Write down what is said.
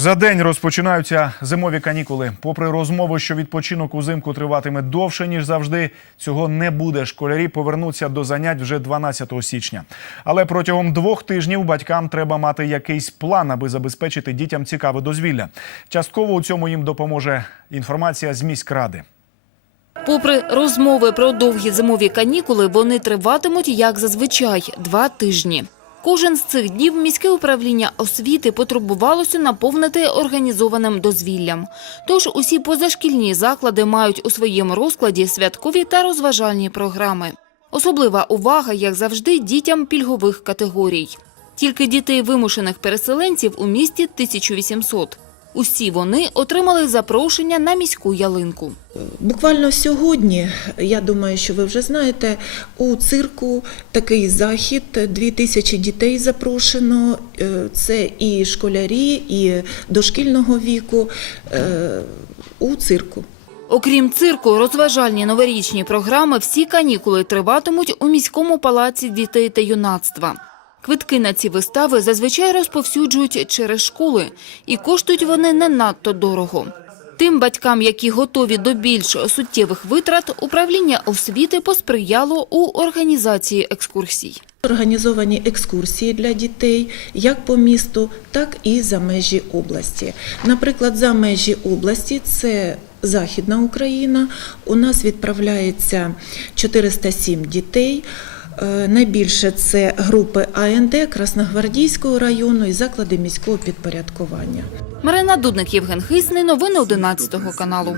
За день розпочинаються зимові канікули. Попри розмови, що відпочинок узимку триватиме довше ніж завжди, цього не буде. Школярі повернуться до занять вже 12 січня. Але протягом двох тижнів батькам треба мати якийсь план, аби забезпечити дітям цікаве дозвілля. Частково у цьому їм допоможе інформація з міськради. Попри розмови про довгі зимові канікули, вони триватимуть, як зазвичай, два тижні. Кожен з цих днів міське управління освіти потребувалося наповнити організованим дозвіллям. Тож усі позашкільні заклади мають у своєму розкладі святкові та розважальні програми. Особлива увага, як завжди, дітям пільгових категорій. Тільки дітей вимушених переселенців у місті 1800. Усі вони отримали запрошення на міську ялинку. Буквально сьогодні, я думаю, що ви вже знаєте, у цирку такий захід. Дві тисячі дітей запрошено. Е, Це і школярі, і дошкільного віку е, у цирку. Окрім цирку, розважальні новорічні програми всі канікули триватимуть у міському палаці дітей та юнацтва. Квитки на ці вистави зазвичай розповсюджують через школи, і коштують вони не надто дорого. Тим батькам, які готові до більш суттєвих витрат, управління освіти посприяло у організації екскурсій. Організовані екскурсії для дітей як по місту, так і за межі області. Наприклад, за межі області це Західна Україна. У нас відправляється 407 дітей. Е, Найбільше це групи АНД Красногвардійського району і заклади міського підпорядкування. Марина Дудник, Євген Хисний. Новини 11 каналу.